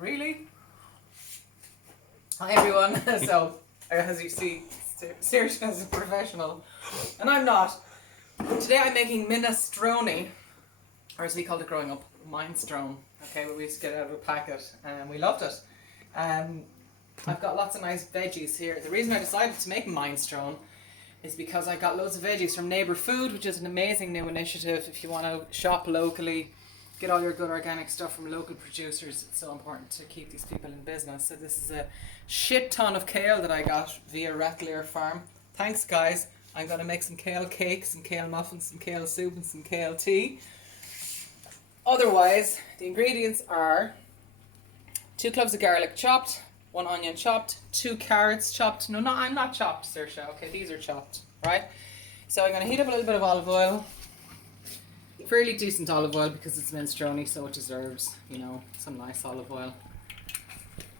really? Hi everyone. So, as you see, Serge is a professional, and I'm not. Today I'm making minestrone, or as we called it growing up, minestrone. Okay, we used to get it out of a packet, and we loved it. I've got lots of nice veggies here. The reason I decided to make minestrone is because I got loads of veggies from Neighbour Food, which is an amazing new initiative. If you want to shop locally, get all your good organic stuff from local producers. It's so important to keep these people in business. So this is a shit ton of kale that I got via Rattler Farm. Thanks guys. I'm going to make some kale cakes, some kale muffins, some kale soup and some kale tea. Otherwise, the ingredients are 2 cloves of garlic chopped, 1 onion chopped, 2 carrots chopped. No, I'm not chopped, Saoirse. Okay, these are chopped, right? So I'm going to heat up a little bit of olive oil. Fairly decent olive oil because it's minestrone, so it deserves, you know, some nice olive oil.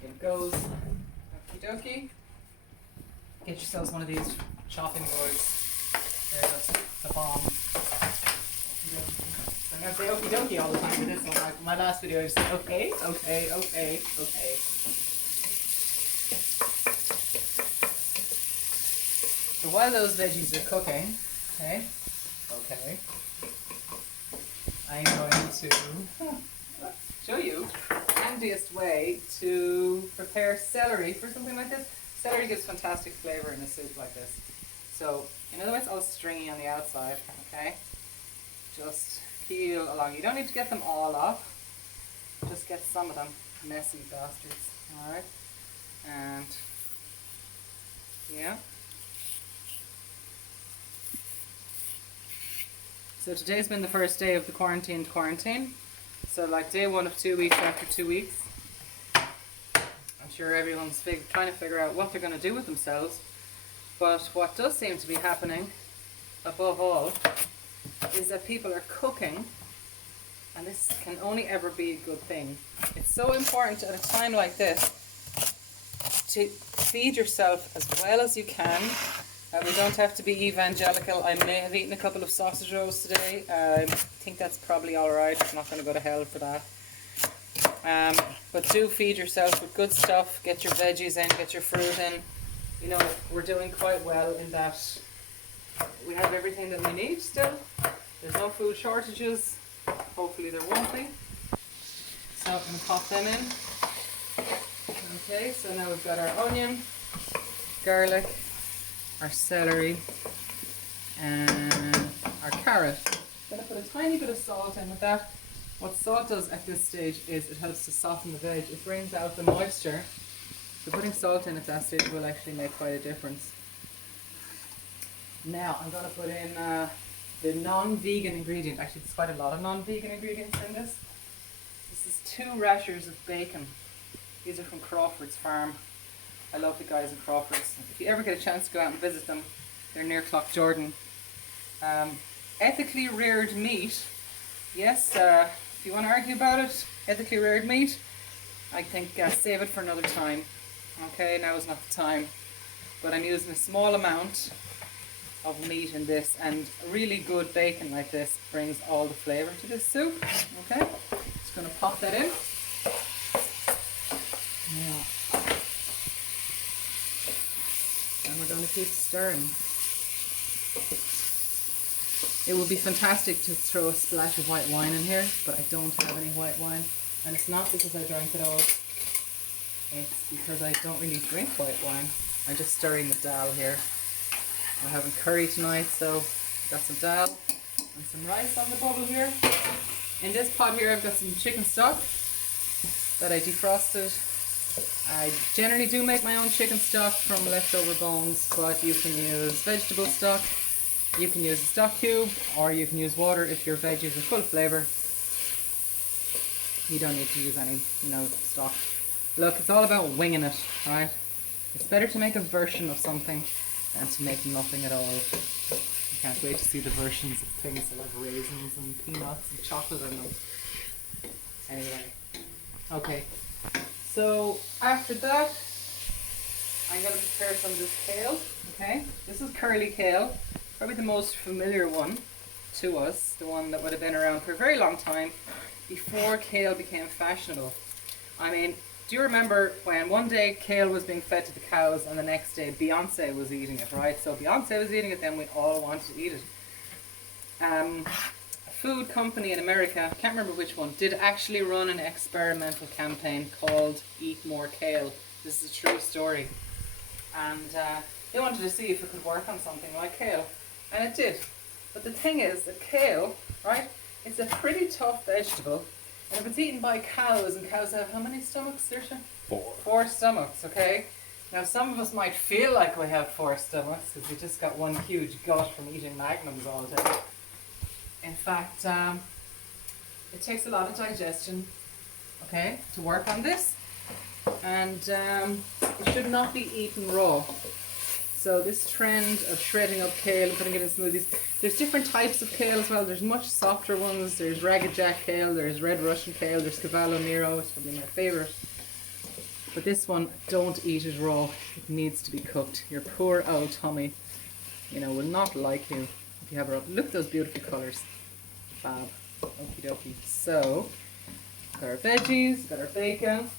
It goes. Okie dokie. Get yourselves one of these chopping boards. They're just the bomb. I'm going to say okie dokie all the time with this one. My last video I just said okay. So while those veggies are cooking, okay, I'm going to show you the handiest way to prepare celery for something like this. Celery gives fantastic flavour in a soup like this. So, in other words, all stringy on the outside, okay? Just peel along. You don't need to get them all off. Just get some of them, messy bastards. Alright? And, yeah. So today's been the first day of the quarantine. So like day 1 of 2 weeks after 2 weeks. I'm sure everyone's trying to figure out what they're going to do with themselves. But what does seem to be happening, above all, is that people are cooking. And this can only ever be a good thing. It's so important at a time like this to feed yourself as well as you can. We don't have to be evangelical. I may have eaten a couple of sausage rolls today. I think that's probably alright. I'm not going to go to hell for that. But do feed yourself with good stuff. Get your veggies in, get your fruit in. You know, we're doing quite well in that we have everything that we need still. There's no food shortages. Hopefully there won't be. So I'm going to pop them in. Okay, so now we've got our onion, garlic, our celery, and our carrot. I'm going to put a tiny bit of salt in with that. What salt does at this stage is it helps to soften the veg. It brings out the moisture. So putting salt in at that stage will actually make quite a difference. Now I'm going to put in the non-vegan ingredient. Actually, there's quite a lot of non-vegan ingredients in this. This is 2 rashers of bacon. These are from Crawford's Farm. I love the guys in Crawford's. If you ever get a chance to go out and visit them, they're near Clough Jordan. Ethically reared meat. Yes, if you want to argue about it, ethically reared meat, I think save it for another time. Okay, now is not the time. But I'm using a small amount of meat in this, and really good bacon like this brings all the flavour to this soup. Okay, just going to pop that in. Yeah. And we're going to keep stirring. It would be fantastic to throw a splash of white wine in here, but I don't have any white wine. And it's not because I drank it all. It's because I don't really drink white wine. I'm just stirring the dal here. We're having curry tonight, so I've got some dal and some rice on the bubble here. In this pot here I've got some chicken stock that I defrosted. I generally do make my own chicken stock from leftover bones, but you can use vegetable stock, you can use a stock cube, or you can use water if your veggies are full of flavour. You don't need to use any, you know, stock. Look, it's all about winging it, right? It's better to make a version of something than to make nothing at all. I can't wait to see the versions of things that have raisins and peanuts and chocolate in them. Anyway, okay. So after that, I'm going to prepare some of this kale, okay? This is curly kale, probably the most familiar one to us, the one that would have been around for a very long time before kale became fashionable. I mean, Do you remember when one day kale was being fed to the cows and the next day Beyonce was eating it, right? So Beyonce was eating it, then we all wanted to eat it. A food company in America, I can't remember which one, did actually run an experimental campaign called Eat More Kale. This is a true story. And they wanted to see if it could work on something like kale. And it did. But the thing is that kale, right, it's a pretty tough vegetable. And if it's eaten by cows, and cows have how many stomachs, Saoirse? 4. 4 stomachs, okay? Now some of us might feel like we have 4 stomachs because we just got one huge gut from eating magnums all day. In fact, it takes a lot of digestion, okay, to work on this. And it should not be eaten raw. So this trend of shredding up kale and putting it in smoothies, there's different types of kale as well. There's much softer ones. There's Ragged Jack kale, there's Red Russian kale, there's Cavallo Nero, it's probably my favourite. But this one, don't eat it raw. It needs to be cooked. Your poor old tummy, you know, will not like you if you have it raw. Look at those beautiful colours. Fab. Okie dokie. So, got our veggies, got our bacon.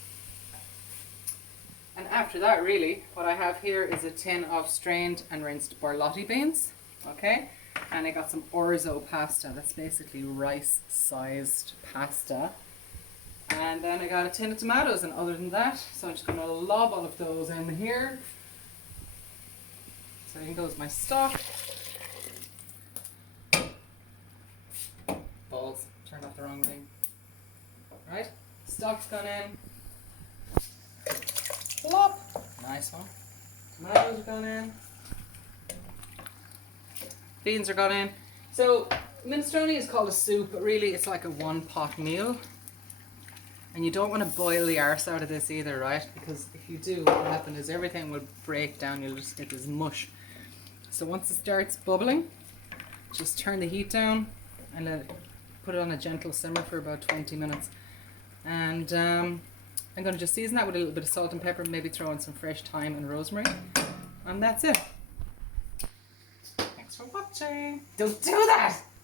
And after that, really, what I have here is a tin of strained and rinsed borlotti beans, okay? And I got some orzo pasta, that's basically rice-sized pasta. And then I got a tin of tomatoes, and other than that, so I'm just going to lob all of those in here. So in goes my stock. Balls, turned off the wrong thing. Right, stock's gone in. Plop! Nice one. Tomatoes are gone in. Beans are gone in. So, minestrone is called a soup, but really it's like a one-pot meal. And you don't want to boil the arse out of this either, right? Because if you do, what will happen is everything will break down. You'll just get this mush. So once it starts bubbling, just turn the heat down and put it on a gentle simmer for about 20 minutes. And I'm going to just season that with a little bit of salt and pepper, maybe throw in some fresh thyme and rosemary. And that's it. Thanks for watching. Don't do that!